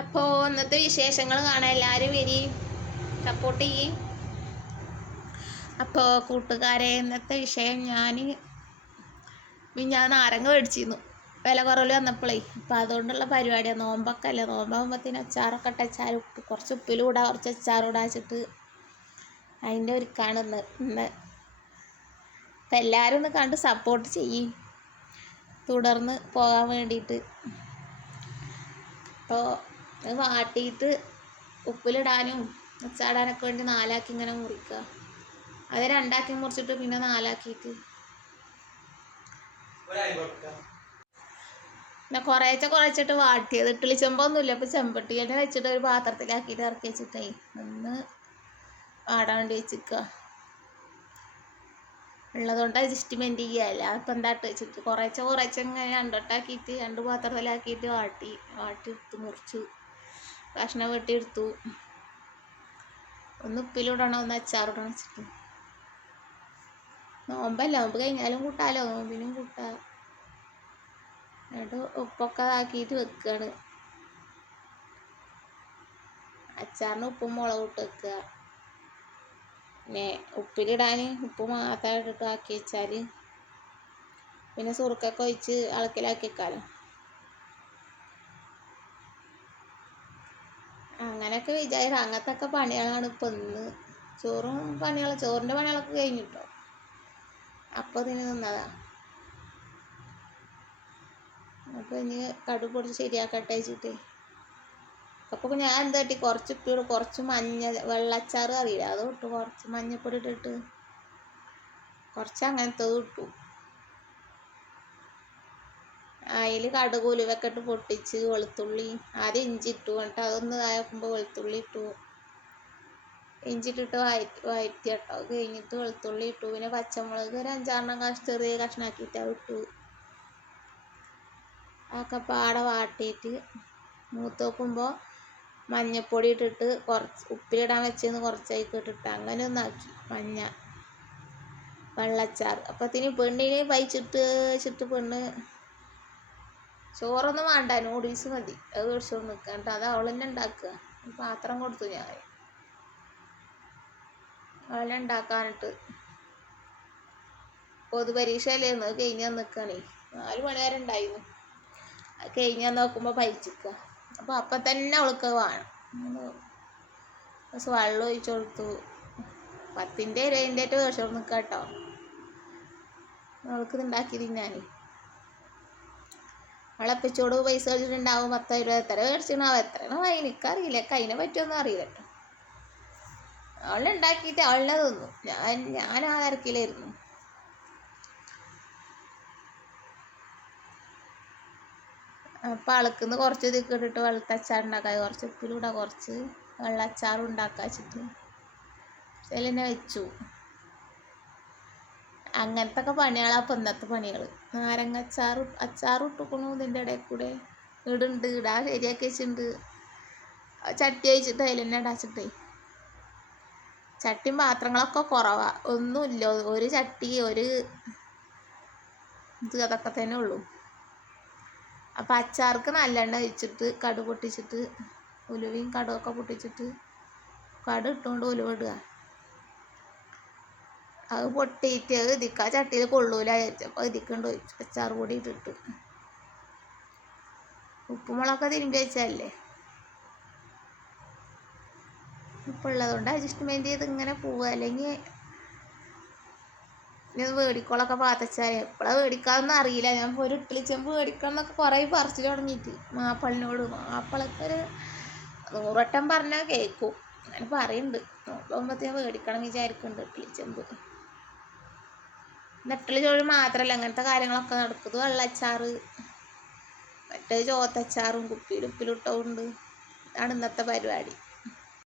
അപ്പോൾ ഇന്നത്തെ വിശേഷങ്ങൾ കാണാൻ എല്ലാവരും വരി സപ്പോർട്ട് ചെയ്യും. അപ്പോൾ കൂട്ടുകാരെ, ഇന്നത്തെ വിഷയം ഞാൻ നാരങ്ങ മേടിച്ചിരുന്നു വില കുറവിൽ വന്നപ്പോഴേ. അപ്പോൾ അതുകൊണ്ടുള്ള പരിപാടിയാണ്. നോമ്പൊക്കെ അല്ലേ, നോമ്പാകുമ്പോഴത്തേന് അച്ചാറൊക്കെ ഇട്ട് അച്ചാർ കുറച്ച് ഉപ്പിലൂടാ കുറച്ച് അച്ചാറൂടാ വെച്ചിട്ട് അതിൻ്റെ ഒരുക്കാണ് ഇന്ന്. അപ്പം എല്ലാവരും ഒന്ന് കണ്ട് സപ്പോർട്ട് ചെയ്യും തുടർന്ന് പോകാൻ വേണ്ടിയിട്ട്. അപ്പോൾ അത് വാട്ടിയിട്ട് ഉപ്പിലിടാനും അച്ചാടാനൊക്കെ വേണ്ടി 4 ആക്കി ഇങ്ങനെ മുറിക്കുക. അത് 2 ആക്കി മുറിച്ചിട്ട് പിന്നെ 4 ആക്കിയിട്ട് പിന്നെ കുറച്ചിട്ട് വാട്ടിയത്. ഇഡ്ഡലി ചെമ്പൊന്നുമില്ല, അപ്പോൾ ചെമ്പട്ടി തന്നെ വെച്ചിട്ട് ഒരു പാത്രത്തിലാക്കിയിട്ട് ഇറക്കി വെച്ചിട്ടേ ഒന്ന് വാടാൻ വേണ്ടി വെച്ചിക്കുക. ഉള്ളതുകൊണ്ട് അഡ്ജസ്റ്റ്മെൻറ്റ് ചെയ്യുകയല്ല. അപ്പം എന്താട്ട് വെച്ചിട്ട് കുറച്ച് ഇങ്ങനെ 2 വട്ടാക്കിയിട്ട് 2 പാത്രത്തിലാക്കിയിട്ട് വാട്ടി എടുത്ത് മുറിച്ചു കഷ്ണം വെട്ടി എടുത്തു. ഒന്ന് ഉപ്പിലിടണം, ഒന്ന് അച്ചാറിടണം വെച്ചിട്ട്. നോമ്പല്ല, നോമ്പ് കഴിഞ്ഞാലും കൂട്ടാലോ, നോമ്പിനും കൂട്ടാം. എന്നിട്ട് ഉപ്പൊക്കെ ആക്കിയിട്ട് വെക്കുകയാണ്. അച്ചാറിന് ഉപ്പും മുളകും ഇട്ട് വെക്കുക. പിന്നെ ഉപ്പിലിടാൻ ഉപ്പ് മാത്രം ഇട്ടിട്ട് ആക്കി വെച്ചാൽ പിന്നെ സുറുക്കൊക്കെ ഒഴിച്ച് അളക്കിലാക്കി വെക്കാമല്ലോ. അങ്ങനെയൊക്കെ വിചാരിച്ചു. അങ്ങനത്തെ പണികളാണ് ഇപ്പം ഇന്ന്. ചോറിൻ്റെ പണികളൊക്കെ കഴിഞ്ഞിട്ടോ. അപ്പോൾ ഇതിന് നിന്നതാണ്. അപ്പോൾ ഇനി കടുക് പൊടിച്ച് ശരിയാക്കട്ടെ വെച്ചിട്ട്. അപ്പോൾ ഞാൻ എന്ത് തട്ടി കുറച്ച് ഉപ്പിടും, കുറച്ച് വെള്ളച്ചാറ് അറിയില്ല അത് ഇട്ടു, കുറച്ച് മഞ്ഞപ്പൊടി ഇട്ടിട്ട് കുറച്ച് അങ്ങനത്തെ ഇട്ടു. അതിൽ കടുക് ഉലുവൊക്കെ ഇട്ട് പൊട്ടിച്ച് വെളുത്തുള്ളി ആദ്യം ഇഞ്ചി ഇട്ടു. എന്നിട്ട് അതൊന്ന് ഇതാക്കുമ്പോൾ വെളുത്തുള്ളി ഇട്ടു. ഇഞ്ചി ഇട്ടിട്ട് വഴറ്റി കേട്ടോ. അത് കഴിഞ്ഞിട്ട് വെളുത്തുള്ളി ഇട്ടു. പിന്നെ പച്ചമുളക് ഒരു 5-6 ചെറിയ കഷ്ണാക്കിയിട്ട് അത് ഇട്ടു. അതൊക്കെ പാടെ വാട്ടിയിട്ട് മൂത്ത് നോക്കുമ്പോൾ മഞ്ഞപ്പൊടി ഇട്ടിട്ട് കുറച്ച് ഉപ്പിലിടാൻ വെച്ചെന്ന് കുറച്ചായിട്ട് ഇട്ടിട്ട് അങ്ങനെ ഒന്നാക്കി വെള്ളച്ചാർ. അപ്പത്തിന് പെണ്ണിനെ വെച്ചിട്ട് പെണ്ണ് ചോറൊന്നും വേണ്ട, നൂഡിൽസ് മതി, അത് മേടിച്ചോണ്ട് നിൽക്കുക. എന്നിട്ട് അത് അവൾ തന്നെ ഉണ്ടാക്കുക. പാത്രം കൊടുത്തു ഞാൻ അവളെ ഉണ്ടാക്കാനിട്ട്. പൊതുപരീക്ഷയല്ലായിരുന്നു, അത് കഴിഞ്ഞാൽ നിൽക്കണേ. 4 മണി വരെ ഉണ്ടായിരുന്നു. അത് കഴിഞ്ഞാൽ നോക്കുമ്പോൾ പഴിച്ചിക്കുക. അപ്പോൾ അപ്പം തന്നെ അവൾക്ക് വേണം. വെള്ളം ഒഴിച്ചു കൊടുത്തു. 10ൻ്റെ 20ൻ്റെ മേടിച്ചോണ്ട് നിൽക്കുക കേട്ടോ. അവൾക്ക് ഇതുണ്ടാക്കി തിന്നാൻ. അവളെപ്പച്ചോട് പൈസ മേടിച്ചിട്ടുണ്ടാവും 10 രൂപ. എത്ര മേടിച്ചിട്ടുണ്ടാവും, എത്രയാണോ എനിക്കറിയില്ല, അതിനെ പറ്റിയൊന്നും അറിയില്ല കേട്ടോ. അവളുണ്ടാക്കിയിട്ട് അവളെ തിന്നു. ഞാൻ ആ തിരക്കിലായിരുന്നു. അപ്പം അളക്കുന്ന് കുറച്ച് ഇതൊക്കെ ഇട്ടിട്ട് വെള്ളത്തച്ചാർ ഉണ്ടാക്കുക, കുറച്ച് ഉപ്പിലൂടെ കുറച്ച് വെള്ളച്ചാറും ഉണ്ടാക്കുക വെച്ചിട്ട് അതിൽ തന്നെ വെച്ചു. അങ്ങനത്തെ ഒക്കെ പണികളാണ് അപ്പം ഇന്നത്തെ പണികൾ. നാരങ്ങ അച്ചാറും ഇട്ടുക്കണു. ഇതിൻ്റെ ഇടയിൽ കൂടെ ഇടാൻ ശരിയാക്കി വെച്ചിട്ടുണ്ട്. ചട്ടി വെച്ചിട്ട് അതിൽ തന്നെ ഇടാച്ചിട്ടേ. ചട്ടിയും പാത്രങ്ങളൊക്കെ കുറവാണ്, ഒന്നുമില്ല. ഒരു ചട്ടി ഒരു ഇത് അതൊക്കെ തന്നെ ഉള്ളൂ. അപ്പം അച്ചാർക്ക് നല്ലെണ്ണ ഒഴിച്ചിട്ട് കടുക് പൊട്ടിച്ചിട്ട് ഉലുവയും കടുകൊക്കെ പൊട്ടിച്ചിട്ട് കടുക് ഇട്ടുകൊണ്ട് ഉലുവ ഇടുക. അത് പൊട്ടിയിട്ട് ഇതിക്ക ചട്ടിയിൽ കൊള്ളൂല വിചാരിച്ചപ്പോൾ ഇതിക്കൊണ്ട് ഒഴിച്ചു അച്ചാർ പൊടി ഇട്ടിട്ട്. ഉപ്പുമുളകൊക്കെ തിരുമ്പി വെച്ചല്ലേ. ഇപ്പം ഉള്ളതുകൊണ്ട് അഡ്ജസ്റ്റ്മെൻറ്റ് ചെയ്ത് ഇങ്ങനെ പോവുക. അല്ലെങ്കിൽ ഇത് മേടിക്കോളൊക്കെ പാത്തച്ചാൽ എപ്പോഴാണ് മേടിക്കാമെന്ന് അറിയില്ല. ഞാൻ ഒരു ഇഡ്ഡലി ചെമ്പ് മേടിക്കണം എന്നൊക്കെ കുറേ പറിച്ചു തുടങ്ങിയിട്ട് മാപ്പിളിനോട്. മാപ്പിളക്ക് ഒരു 100 വട്ടം പറഞ്ഞാൽ കേൾക്കും. അങ്ങനെ പറയുന്നുണ്ട്. നോക്കുമ്പോഴത്തേന് മേടിക്കണം വിചാരിക്കുന്നുണ്ട് ഇഡ്ഡലി ചെമ്പ്. ഇഡ്ഡലി ചോറ് മാത്രമല്ല, അങ്ങനത്തെ കാര്യങ്ങളൊക്കെ നടക്കുന്നത്. വെള്ളച്ചാറ്, മറ്റേ ചോത്തച്ചാറും കുപ്പിയിൽ ഉപ്പിലിട്ടതുണ്ട്. ഇതാണ് ഇന്നത്തെ പരിപാടി.